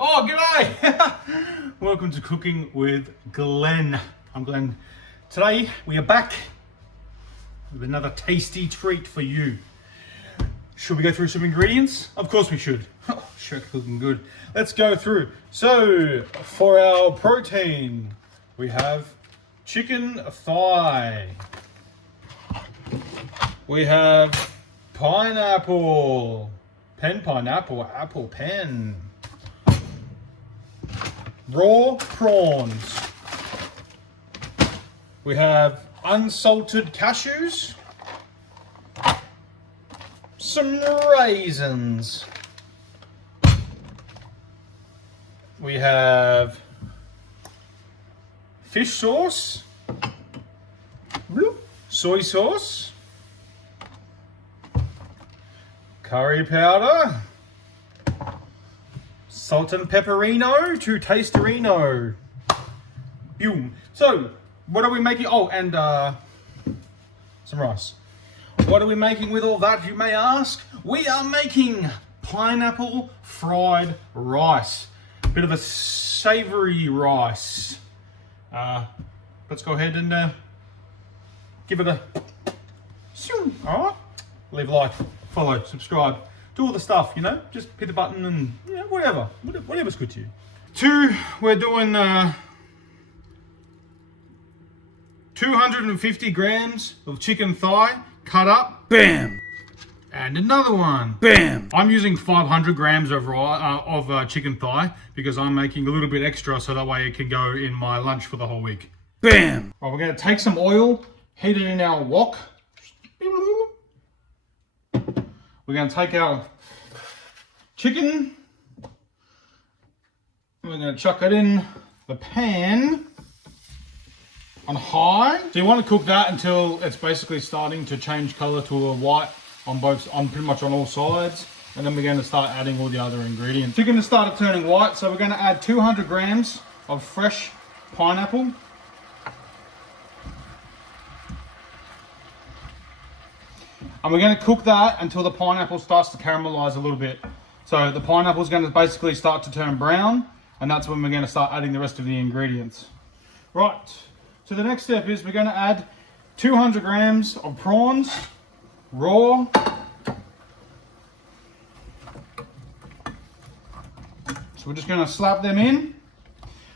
Oh, g'day! Welcome to Cooking with Glenn. I'm Glenn. Today we are back with another tasty treat for you. Should we go through some ingredients? Of course we should. Oh, sure, looking good. Let's go through. So, for our protein, we have chicken thigh. We have pineapple. Pineapple, apple pen. Raw prawns. We have unsalted cashews. Some raisins. We have fish sauce. Soy sauce. Curry powder. Salt and pepperino to tasterino. Boom. So, what are we making? Oh, and some rice. What are we making with all that, you may ask? We are making pineapple fried rice. Bit of a savory rice. Let's go ahead and give it a... Alright? Leave a like, follow, subscribe. Do all the stuff, you know, just hit the button and, you know, whatever's good to you. We're doing 250 grams of chicken thigh cut up. Bam! And another one. Bam! I'm using 500 grams of chicken thigh because I'm making a little bit extra so that way it can go in my lunch for the whole week. Bam! Right, we're going to take some oil, heat it in our wok. We're going to take our chicken, and we're going to chuck it in the pan on high. So you want to cook that until it's basically starting to change color to a white on pretty much on all sides. And then we're going to start adding all the other ingredients. Chicken has started turning white, so we're going to add 200 grams of fresh pineapple. And we're going to cook that until the pineapple starts to caramelize a little bit. So the pineapple is going to basically start to turn brown, and that's when we're going to start adding the rest of the ingredients. Right, so the next step is we're going to add 200 grams of prawns, raw. So we're just going to slap them in.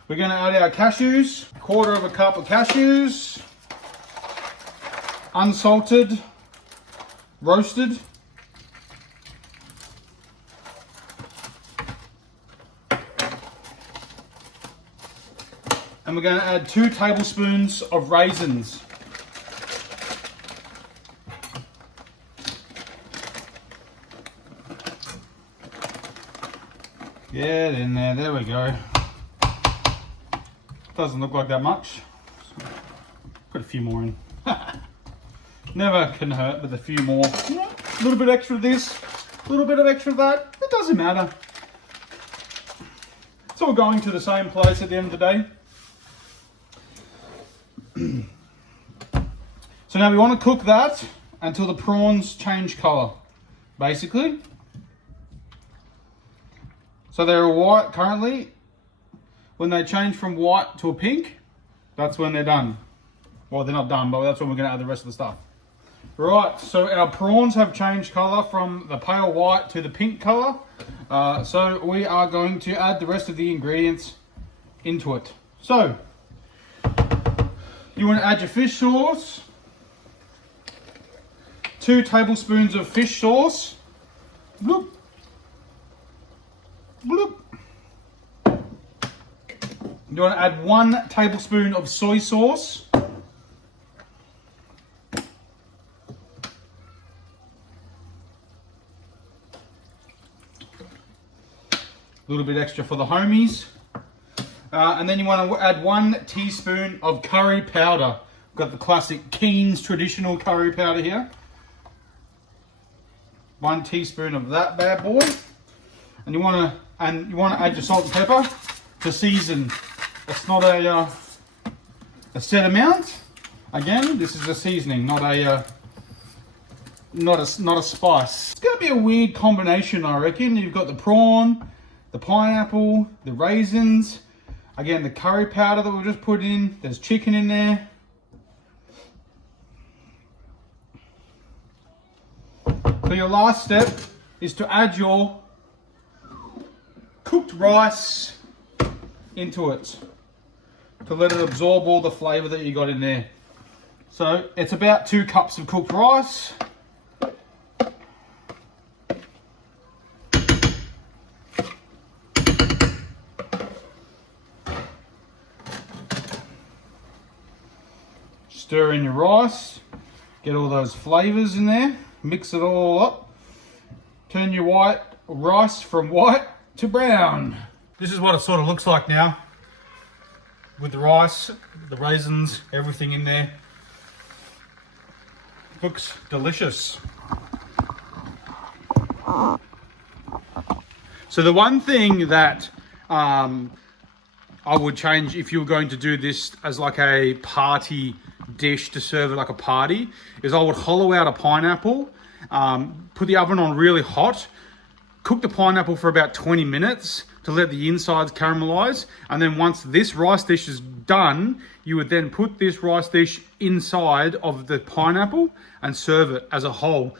We're going to add our cashews, 1/4 cup of cashews, unsalted, roasted. And we're going to add 2 tablespoons of raisins. Get in there, there we go. Doesn't look like that much. Put a few more in. Never can hurt with a few more. You know, a little bit extra of this, a little bit of extra of that. It doesn't matter. It's all going to the same place at the end of the day. So now we want to cook that until the prawns change color, basically. So they're white currently. When they change from white to a pink, that's when they're done. Well, they're not done, but that's when we're going to add the rest of the stuff. Right, so our prawns have changed colour from the pale white to the pink colour. So we are going to add the rest of the ingredients into it. So, you want to add your fish sauce. 2 tablespoons of fish sauce. Bloop. Bloop. You want to add 1 tablespoon of soy sauce. A little bit extra for the homies. And then you want to add 1 teaspoon of curry powder. We've got the classic Keen's traditional curry powder here. 1 teaspoon of that bad boy. And you want to add your salt and pepper to season. It's not a set amount. Again, this is a seasoning, not a spice. It's going to be a weird combination, I reckon. You've got the prawn, the pineapple, the raisins, again the curry powder that we've just put in, there's chicken in there. So your last step is to add your cooked rice into it to let it absorb all the flavour that you got in there. So it's about 2 cups of cooked rice. Stir in your rice, get all those flavours in there, mix it all up. Turn your white rice from white to brown. This is what it sort of looks like now, with the rice, the raisins, everything in there. Looks delicious. So the one thing that I would change if you were going to do this as like a party dish to serve at like a party is I would hollow out a pineapple, put the oven on really hot, cook the pineapple for about 20 minutes to let the insides caramelize, and then once this rice dish is done, you would then put this rice dish inside of the pineapple and serve it as a whole,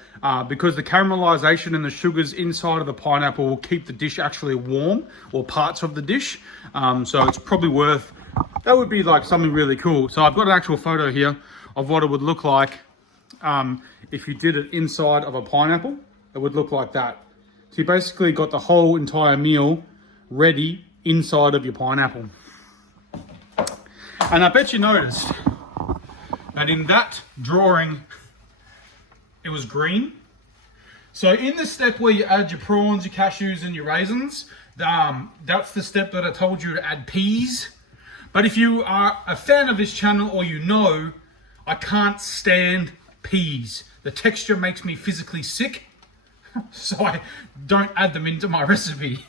because the caramelization and the sugars inside of the pineapple will keep the dish actually warm, or parts of the dish. So it's probably worth, that would be like something really cool. So I've got an actual photo here of what it would look like if you did it inside of a pineapple. It would look like that. So you basically got the whole entire meal ready inside of your pineapple. And I bet you noticed that in that drawing, it was green. So in the step where you add your prawns, your cashews, and your raisins, that's the step that I told you to add peas. But if you are a fan of this channel, or you know, I can't stand peas. The texture makes me physically sick, so I don't add them into my recipe.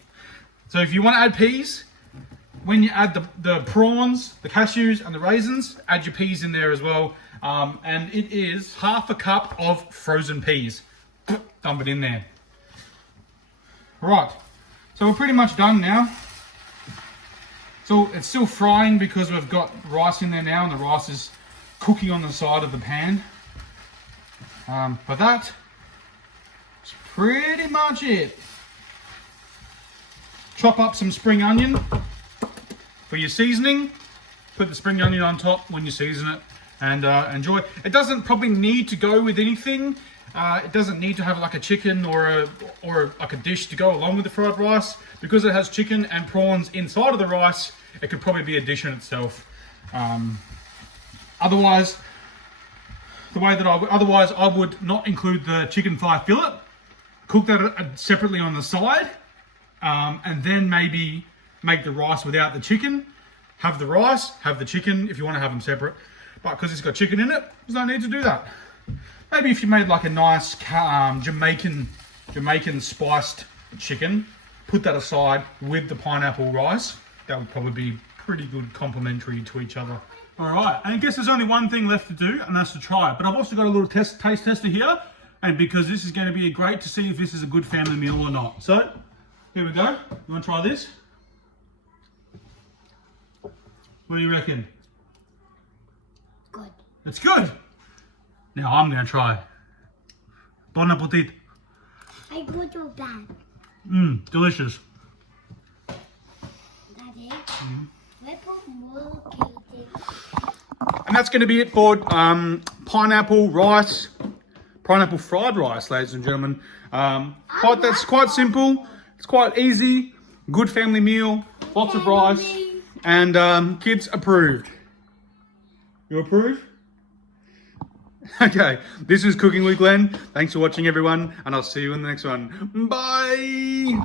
So if you want to add peas, when you add the prawns, the cashews, and the raisins, add your peas in there as well. And it is 1/2 cup of frozen peas. Dump it in there. Right, so we're pretty much done now. So it's still frying because we've got rice in there now, and the rice is cooking on the side of the pan. But that is pretty much it. Chop up some spring onion for your seasoning. Put the spring onion on top when you season it, and enjoy. It doesn't probably need to go with anything. It doesn't need to have like a chicken or like a dish to go along with the fried rice. Because it has chicken and prawns inside of the rice, it could probably be a dish in itself. Otherwise, I would not include the chicken thigh fillet. Cook that separately on the side, and then maybe make the rice without the chicken. Have the rice, have the chicken if you want to have them separate. But because it's got chicken in it, there's no need to do that. Maybe if you made like a nice Jamaican spiced chicken, put that aside with the pineapple rice. That would probably be pretty good complementary to each other. All right, and I guess there's only one thing left to do, and that's to try it. But I've also got a little taste tester here, and because this is going to be great to see if this is a good family meal or not. So, here we go. You want to try this? What do you reckon? Good. It's good. Now I'm going to try. Bon appetit. I good or bad? Delicious. Daddy, I put more cake. And that's going to be it for pineapple fried rice, ladies and gentlemen. That's quite simple. It's quite easy. Good family meal. Lots of rice. And kids approved. You approve? Okay, this is Cooking with Glenn. Thanks for watching, everyone, and I'll see you in the next one. Bye!